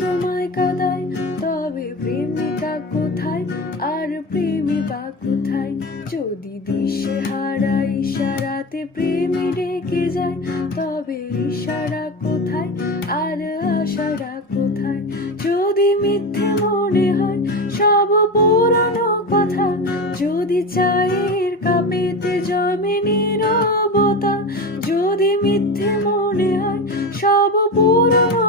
তোমায় কাঁদায়, তবে প্রেমিকা কোথায় আর প্রেমী বা কোথায়? যদি দিশে হারা ইশারাতে প্রেমী ডেকে যায়, তবে ইশারা কোথায় আর আশারা কোথায়? যদি মিথ্যে মনে হয় সব পুরানো কথা, যদি চায়ের কাপেতে জমে নীরবতা, যদি মিথ্যে মনে হয় সব পুরানো